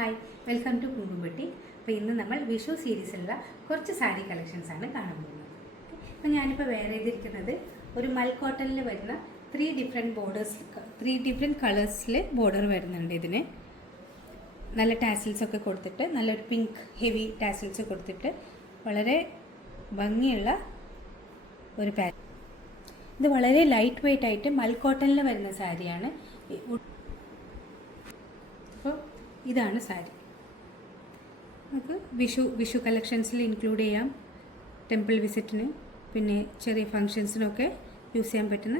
Hi, welcome to കുങ്കുംപെട്ടി. അപ്പോൾ ഇന്ന് നമ്മൾ വിഷു സീരീസിലുള്ള കുറച്ച് സാരി കളക്ഷൻസ് ആണ് കാണാൻ പോകുന്നത്. അപ്പോൾ ഞാനിപ്പോൾ വെയർ ചെയ്തിരിക്കുന്നത് ഒരു മൽ കോട്ടണിൽ വരുന്ന ത്രീ ഡിഫറെൻറ്റ് കളേഴ്സിൽ ബോർഡർ വരുന്നുണ്ട്. ഇതിന് നല്ല ടാസിൽസ് ഒക്കെ കൊടുത്തിട്ട്, നല്ലൊരു പിങ്ക് ഹെവി ടാസിൽസ് കൊടുത്തിട്ട് വളരെ ഭംഗിയുള്ള ഒരു പാറ്റേൺ. ഇത് വളരെ ലൈറ്റ് വെയ്റ്റ് ആയിട്ട് മൽ കോട്ടണിൽ വരുന്ന സാരിയാണ്. അപ്പോൾ ഇതാണ് സാരി. നമുക്ക് വിഷു കളക്ഷൻസിൽ ഇൻക്ലൂഡ് ചെയ്യാം. ടെമ്പിൾ വിസിറ്റിന്, പിന്നെ ചെറിയ ഫങ്ഷൻസിനൊക്കെ യൂസ് ചെയ്യാൻ പറ്റുന്ന,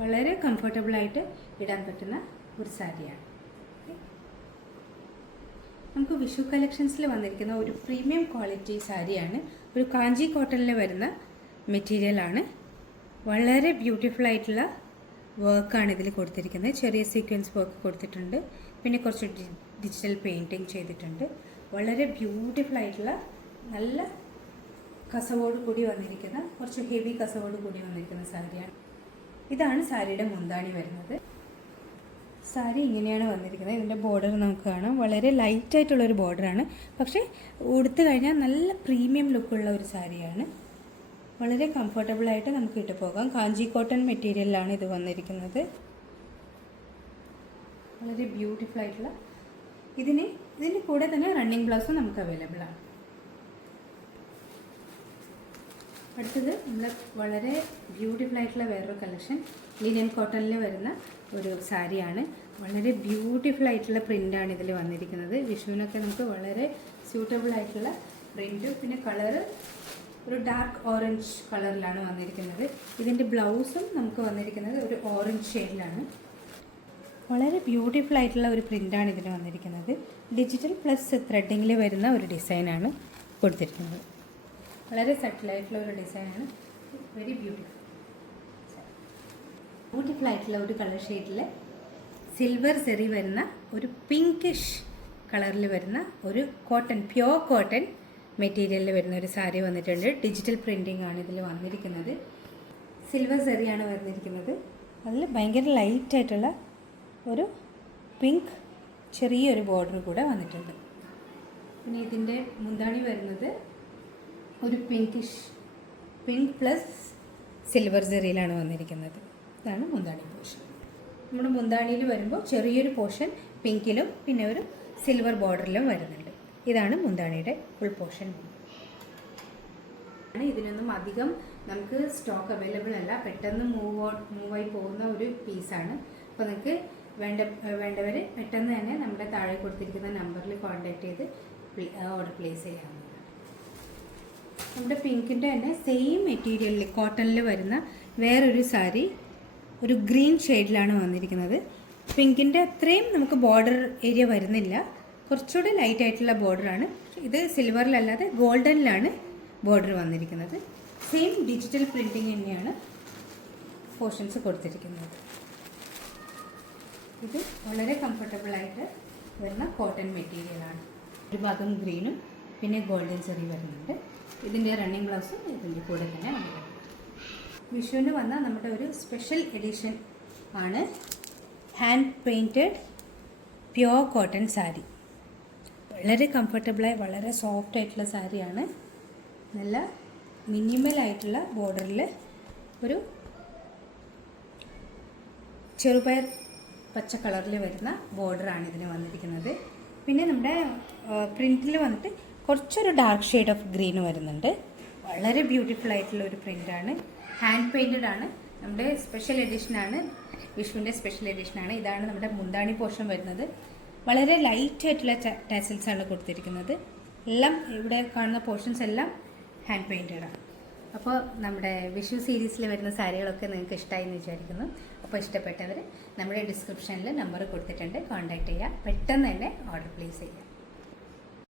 വളരെ കംഫർട്ടബിളായിട്ട് ഇടാൻ പറ്റുന്ന ഒരു സാരിയാണ്. നമുക്ക് വിഷു കളക്ഷൻസിൽ വന്നിരിക്കുന്ന ഒരു പ്രീമിയം ക്വാളിറ്റി സാരിയാണ്. ഒരു കാഞ്ചി കോട്ടണിൽ വരുന്ന മെറ്റീരിയലാണ്. വളരെ ബ്യൂട്ടിഫുൾ ആയിട്ടുള്ള വർക്കാണ് ഇതിൽ കൊടുത്തിരിക്കുന്നത്. ചെറിയ സീക്വൻസ് വർക്ക് കൊടുത്തിട്ടുണ്ട്, പിന്നെ കുറച്ച് ഡിജിറ്റൽ പെയിൻറ്റിങ് ചെയ്തിട്ടുണ്ട്. വളരെ ബ്യൂട്ടിഫുൾ ആയിട്ടുള്ള നല്ല കസവോട് കൂടി വന്നിരിക്കുന്ന, കുറച്ച് ഹെവി കസവോട് കൂടി വന്നിരിക്കുന്ന സാരിയാണ്. ഇതാണ് സാരിയുടെ മുന്താണി വരുന്നത്. സാരി ഇങ്ങനെയാണ് വന്നിരിക്കുന്നത്. ഇതിൻ്റെ ബോർഡർ നമുക്ക് കാണാം. വളരെ ലൈറ്റായിട്ടുള്ളൊരു ബോർഡറാണ്, പക്ഷേ ഉടുത്തു കഴിഞ്ഞാൽ നല്ല പ്രീമിയം ലുക്കുള്ള ഒരു സാരിയാണ്. വളരെ കംഫർട്ടബിളായിട്ട് നമുക്ക് ഇട്ട് പോകാം. കാഞ്ചി കോട്ടൺ മെറ്റീരിയലിലാണ് ഇത് വന്നിരിക്കുന്നത്. വളരെ ബ്യൂട്ടിഫുൾ ആയിട്ടുള്ള ഇതിൻ്റെ കൂടെ തന്നെ റണ്ണിങ് ബ്ലൗസും നമുക്ക് അവൈലബിൾ ആണ്. അടുത്തത് നമ്മൾ വളരെ ബ്യൂട്ടിഫുൾ ആയിട്ടുള്ള വേറൊരു കളക്ഷൻ, ലിനൻ കോട്ടണിൽ വരുന്ന ഒരു സാരിയാണ്. വളരെ ബ്യൂട്ടിഫുൾ ആയിട്ടുള്ള പ്രിൻ്റാണ് ഇതിൽ വന്നിരിക്കുന്നത്. വിഷുവിനൊക്കെ നമുക്ക് വളരെ സ്യൂട്ടബിൾ ആയിട്ടുള്ള പ്രിൻറ്റും, പിന്നെ കളറ് ഒരു ഡാർക്ക് ഓറഞ്ച് കളറിലാണ് വന്നിരിക്കുന്നത്. ഇതിൻ്റെ ബ്ലൗസും നമുക്ക് വന്നിരിക്കുന്നത് ഒരു ഓറഞ്ച് ഷെയ്ഡിലാണ്. വളരെ ബ്യൂട്ടിഫുൾ ആയിട്ടുള്ള ഒരു പ്രിൻ്റാണ് ഇതിന് വന്നിരിക്കുന്നത്. ഡിജിറ്റൽ പ്ലസ് ത്രെഡിങ്ങിൽ വരുന്ന ഒരു ഡിസൈനാണ് കൊടുത്തിരിക്കുന്നത്. വളരെ സട്ടിലായിട്ടുള്ള ഒരു ഡിസൈനാണ്. വെരി ബ്യൂട്ടിഫുൾ ആയിട്ടുള്ള ഒരു കളർ ഷെയ്ഡിൽ സിൽവർ സെറി വരുന്ന ഒരു പിങ്കിഷ് കളറിൽ വരുന്ന ഒരു കോട്ടൺ, പ്യോർ കോട്ടൺ മെറ്റീരിയലിൽ വരുന്ന ഒരു സാരി വന്നിട്ടുണ്ട്. ഡിജിറ്റൽ പ്രിൻറ്റിംഗ് ആണ് ഇതിൽ വന്നിരിക്കുന്നത്. സിൽവർ സെറിയാണ് വന്നിരിക്കുന്നത്. അതിൽ ഭയങ്കര ലൈറ്റായിട്ടുള്ള ഒരു പിങ്ക് ചെറിയൊരു ബോർഡർ കൂടെ വന്നിട്ടുണ്ട്. പിന്നെ ഇതിൻ്റെ മുന്താണി വരുന്നത് ഒരു പിങ്ക് പ്ലസ് സിൽവർ സെറിയിലാണ് വന്നിരിക്കുന്നത്. ഇതാണ് മുന്താണി പോർഷൻ. നമ്മുടെ മുന്താണിയിൽ വരുമ്പോൾ ചെറിയൊരു പോർഷൻ പിങ്കിലും പിന്നെ ഒരു സിൽവർ ബോർഡറിലും വരുന്നുണ്ട്. ഇതാണ് മുന്താണിയുടെ ഫുൾ പോർഷൻ. ഇതിനൊന്നും അധികം നമുക്ക് സ്റ്റോക്ക് അവൈലബിൾ അല്ല, പെട്ടെന്ന് മൂവായി പോകുന്ന ഒരു പീസാണ്. അപ്പോൾ നിങ്ങൾക്ക് വേണ്ടവർ പെട്ടെന്ന് തന്നെ നമ്മുടെ താഴെ കൊടുത്തിരിക്കുന്ന നമ്പറിൽ കോൺടാക്ട് ചെയ്ത് ഓർഡർ പ്ലേസ് ചെയ്യാവുന്നതാണ്. നമ്മുടെ പിങ്കിൻ്റെ തന്നെ സെയിം മെറ്റീരിയലിൽ കോട്ടണിൽ വരുന്ന വേറൊരു സാരി ഒരു ഗ്രീൻ ഷെയ്ഡിലാണ് വന്നിരിക്കുന്നത്. പിങ്കിൻ്റെ അത്രയും നമുക്ക് ബോർഡർ ഏരിയ വരുന്നില്ല, കുറച്ചുകൂടി ലൈറ്റ് ആയിട്ടുള്ള ബോർഡറാണ്. ഇത് സിൽവറിലല്ലാതെ ഗോൾഡനിലാണ് ബോർഡർ വന്നിരിക്കുന്നത്. സെയിം ഡിജിറ്റൽ പ്രിൻറ്റിങ് തന്നെയാണ് പോർഷൻസ് കൊടുത്തിരിക്കുന്നത്. ഇത് വളരെ കംഫർട്ടബിളായിട്ട് വരുന്ന കോട്ടൺ മെറ്റീരിയലാണ്. ഒരു ഭാഗം ഗ്രീനും പിന്നെ ഗോൾഡൻ ചെറി വരുന്നുണ്ട്. ഇതിൻ്റെ റണ്ണിങ് ബ്ലൗസും ഇതിൻ്റെ കൂടെ തന്നെ ഉണ്ട്. വിഷുവിന് വന്ന നമ്മുടെ ഒരു സ്പെഷ്യൽ എഡിഷൻ ആണ് hand painted pure cotton sari. വളരെ കംഫർട്ടബിളായി വളരെ സോഫ്റ്റ് ആയിട്ടുള്ള സാരിയാണ്. നല്ല മിനിമൽ ആയിട്ടുള്ള ബോർഡറിൽ ഒരു ചെറുപയർ പച്ച കളറിൽ വരുന്ന ബോർഡറാണ് ഇതിന് വന്നിരിക്കുന്നത്. പിന്നെ നമ്മുടെ പ്രിൻറ്റിൽ വന്നിട്ട് കുറച്ചൊരു ഡാർക്ക് ഷെയ്ഡ് ഓഫ് ഗ്രീൻ വരുന്നുണ്ട്. വളരെ ബ്യൂട്ടിഫുൾ ആയിട്ടുള്ള ഒരു പ്രിൻ്റാണ്. ഹാൻഡ് പെയിൻറ്റഡ് ആണ്. നമ്മുടെ സ്പെഷ്യൽ എഡിഷനാണ്, വിഷുവിൻ്റെ സ്പെഷ്യൽ എഡിഷനാണ്. ഇതാണ് നമ്മുടെ മുന്താണി പോർഷൻ വരുന്നത്. വളരെ ലൈറ്റ് ആയിട്ടുള്ള ടാസിൽസ് ആണ് കൊടുത്തിരിക്കുന്നത്. എല്ലാം ഇവിടെ കാണുന്ന പോർഷൻസ് എല്ലാം ഹാൻഡ് പെയിൻറ്റഡ് ആണ്. അപ്പോൾ നമ്മുടെ വിഷു സീരീസിൽ വരുന്ന സാരികളൊക്കെ നിങ്ങൾക്ക് ഇഷ്ടമായി എന്ന് വിചാരിക്കുന്നു. അപ്പോൾ ഇഷ്ടപ്പെട്ടവർ നമ്മുടെ ഡിസ്ക്രിപ്ഷനിൽ നമ്പർ കൊടുത്തിട്ടുണ്ട്, കോൺടാക്ട് ചെയ്യുക. പെട്ടെന്ന് തന്നെ ഓർഡർ പ്ലേസ് ചെയ്യുക.